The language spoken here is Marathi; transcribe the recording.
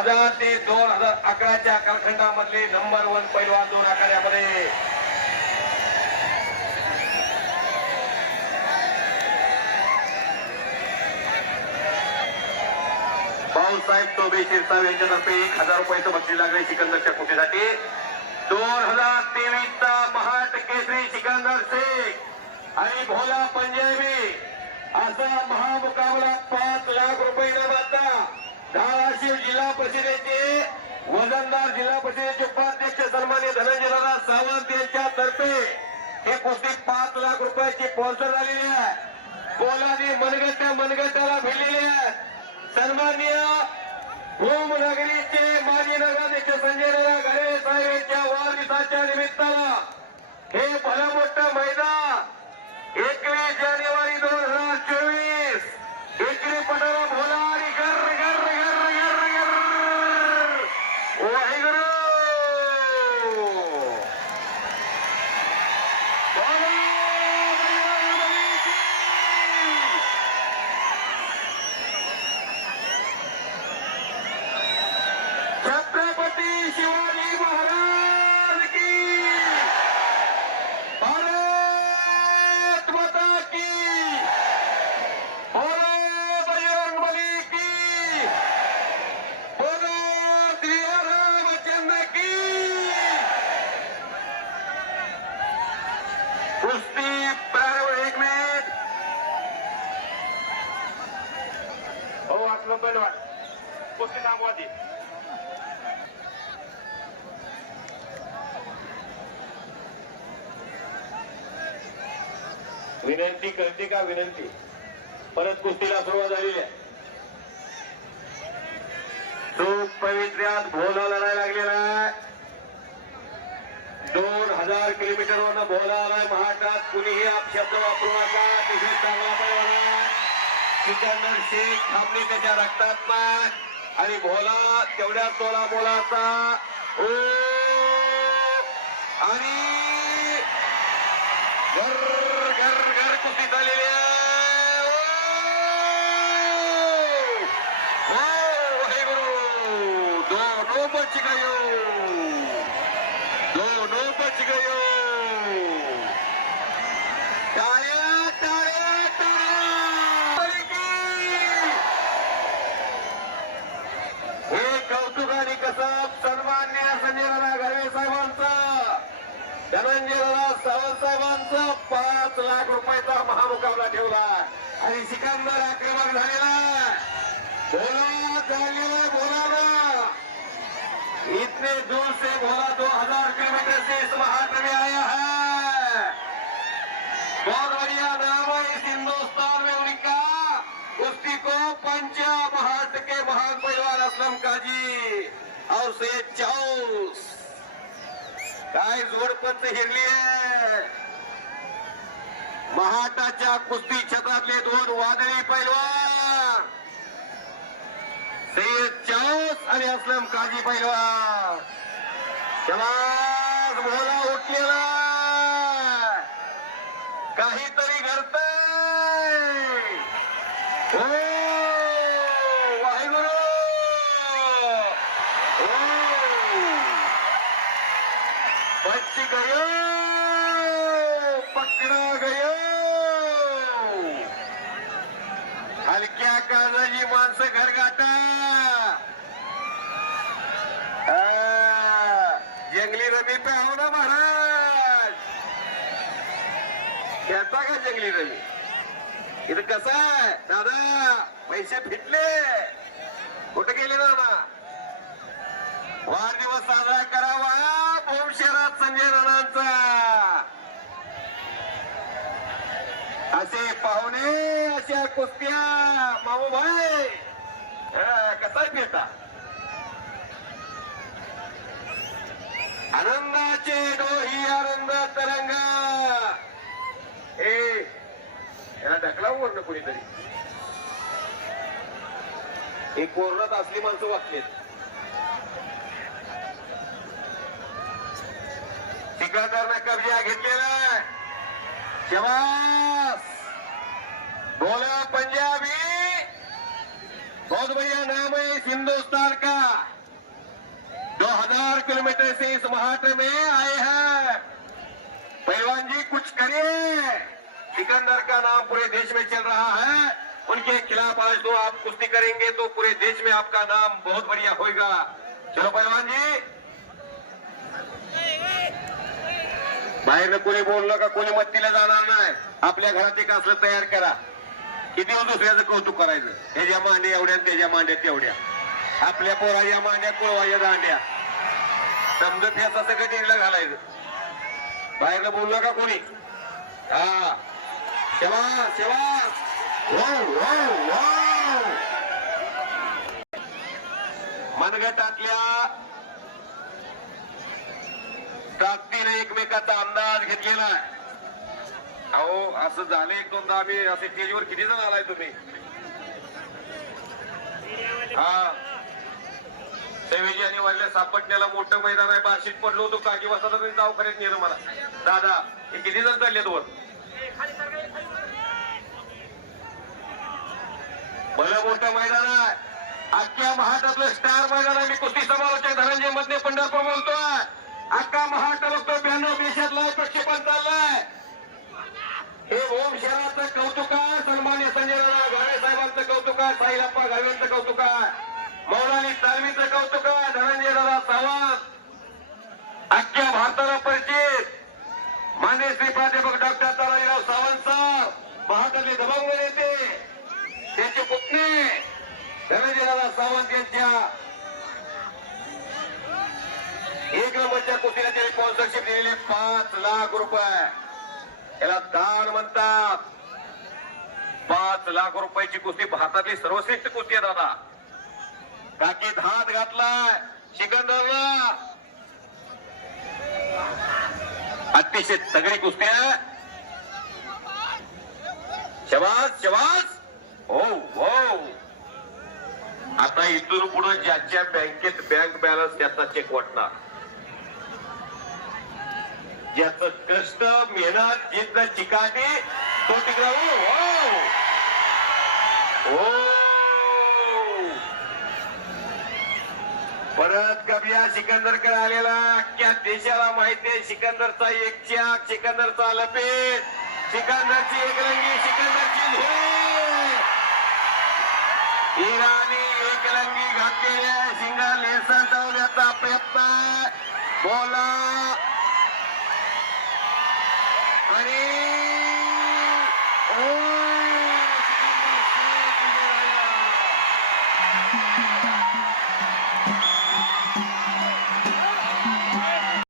हजार ते दोन हजार अकराच्या कालखंडामधले नंबर वन पैलवान दोन आखाड्यामध्ये. भाऊसाहेब चौबे शिरसाव यांच्यातर्फे एक हजार रुपयाचं बक्षीस लागले सिकंदरच्या कुटीसाठी दोन हजार तेवीसचा महाट केसरी सिकंदर शेख आणि भोला पंजाबी. असा महामुकाबला पाच लाख रुपये न मानता धाराशिव जिल्हा परिषदेचे वजनदार जिल्हा परिषदेचे उपाध्यक्ष सन्मान्य धनंजयदादा सावंत यांच्या तर्फे हे कुस्ती पाच लाख रुपयाची स्पॉन्सर झालेली आहे. बोलाने मनगट्ट्या मनगट्ट्याला भिडलेले आहेत सन्मान्य होमनगरीचे माजी नगराध्यक्ष संजय दादा घरे साहेब यांच्या वाढदिवसाच्या निमित्तानं हे भलं मोठं मैदान एकवीस जानेवारी दोन हजार चोवीस एकरी पटाला भोला आणि गर गर गर गर गर वाहेगुरु बोलो बजरंगबली की! छत्रपती शिवाजी महाराज की भारत माता की बोलो बजरंगबली की बोलो श्री रामचंद्र की कुस्ती प्रारंभ एक मिनिट हो वाचलो पहिलवान कुस्ती थांबवा ती विनंती करते का विनंती? परत कुस्तीला सुरुवात झालेली आहे. तो पवित्र्यात भोला लढायला लागलेला आहे. दोन हजार किलोमीटर वरनं भोला आलाय महाराष्ट्रात कुणीही आप शब्द वापरू नका. तिथे चांगला पण होणार सिकंदर शेख थांबली त्याच्या रक्तात नाही आणि भोला तेवढ्या तोला बोलाचा. ओ! आणि घर घर घर कुस्ती झालेली आहे. बच गयो. दोनों बच गयो टाळ्या टाळ्या टाळ्या हे कौतुक आणि कसं सन्मान्य संजय दादा घरवे साहेबांचा धनंजय दादा सावंत साहेबांचा पाच लाख रुपयाचा महामुकाबला ठेवला आणि सिकंदर आक्रमक झालेला बोला जागे बोला इतने दूर से बोला दो हजार किलोमीटर से इस महाट में आया है. बहुत बढ़िया नाम है इस हिंदुस्तान में उनका. कुश्ती को पंच महाट के महान परिवार असलम काजी और से चौस काय जोडपंच हिरली आहे महाटाच्या कुस्ती क्षेत्रातले दोन वादळी पैलवान. सय्यद चौस आणि असलम काजी पैलवान. शबास भोला उठलेला काहीतरी घडतंय. ओ वाहेगुरु. ओ. बच गयो. पकडा गयो. हलक्या कानाची माणसं घर जंगली रमी पे हो ना महाराज. खेळता का जंगली रमी? इथं कसं आहे? दादा पैसे फिटले. कुठे गेले दादा? वाढदिवस साजरा करावा. भूम शहरात संजय राणांचा. असे पाहुणे अशा कुस्त्या. माऊ भाई कसा पेटा आनंदाचे डोही आनंद तरंग. हे याला ढकलावं हो वरनं कुणीतरी. हे कोरोनात असली माणसं वाचलीत सिकंदरनं कब्जा घेतलेला आहे. बोला पंजाबी बहुत बढ़िया नाम है इस हिंदुस्तान का हज़ार किलोमीटर से इस महाट में आए हैं। पहलवान जी, कुछ करिए। सिकंदर का नाम पूरे देश में चल रहा है। उनके खिलाफ आज तो आप कुश्ती करेंगे तो पूरे देश में आपका नाम बहुत बढ़िया होगा चलो पहलवान जी। बाहेर कोणी बोललं का कोणी मत्तीला जाणार नाही आपल्या घरात एक असलं तयार करा। किती वेळ दुसऱ्याचं कौतुक करायचं? त्याच्या मांड्या एवढ्या त्याच्या मांड्या तेवढ्या. आपल्या पोराच्या मांड्या कुळवाच्या दांड्या. समजत याचा सगळं टेरीला घालायचं. बाहेर बोललं का कोणी. हा. सेवा सेवा. मनगटातल्या ताकदीने एकमेकाचा अंदाज घेतलेला आहे. अहो असं झालं एक दोनदा आम्ही असे स्टेजवर किती जण आलाय तुम्ही? हा. सेवेजी आणि वल्ल्या सापटण्याला मोठं मैदान आहे. बाशीत पडलो होतो. काजी वाजता तुम्ही दवाखान्यात नेलं मला. दादा हे किती जण चालले वर? भलं मोठं मैदान आहे. अख्ख्या महाराष्ट्रातलं स्टार मैदान आहे. मी कुस्ती समालोचक धनंजय मधने पंढरपूर बोलतोय. अख्खा महाराष्ट्र बघतो ब्याण्णव देशातला प्रक्षेपण चाललंय हे ओम शहराचं कौतुक आहे सन्मान्य संजय राणा साहेबांचं कौतुक आहे साईलाप्पा गाडवेंचं कौतुक आहे मौलानी तालमीचं कौतुक आहे धनंजय दादा सावंत अख्ख्या भारताला परिचित. मान्य श्री प्राध्यापक डॉक्टर तानाजीराव सावंत सर. महाराष्ट्रातले दबंग नेते. त्यांचे पुतणे. धनंजय दादा सावंत यांच्या एक नंबरच्या कुस्तीला त्यांनी स्पॉन्सरशिप दिलेली पाच लाख रुपये. याला दान म्हणतात. पाच लाख रुपयाची कुस्ती भारतातली सर्वश्रेष्ठ कुस्ती आहे दादा. काकी धात घातला सिकंदरला अतिशय तगडी कुस्ती आहे. शवास शवास हो हो. आता इथून पुढे ज्याच्या बँकेत बँक बॅलन्स त्याचा चेक वाटणार. ज्याचं कष्ट मेहनत जिद्द चिकाटी Tudo de grau. परत कबिया सिकंदरकर आलेला. अख्ख्या देशाला माहितीये सिकंदरचा एक चाक सिकंदरचा लपेट. सिकंदरची एक रंगी सिकंदरची इराणी एकलंगी घातलेल्या सिंगर लेसन जावण्याचा प्रयत्न बोला. आणि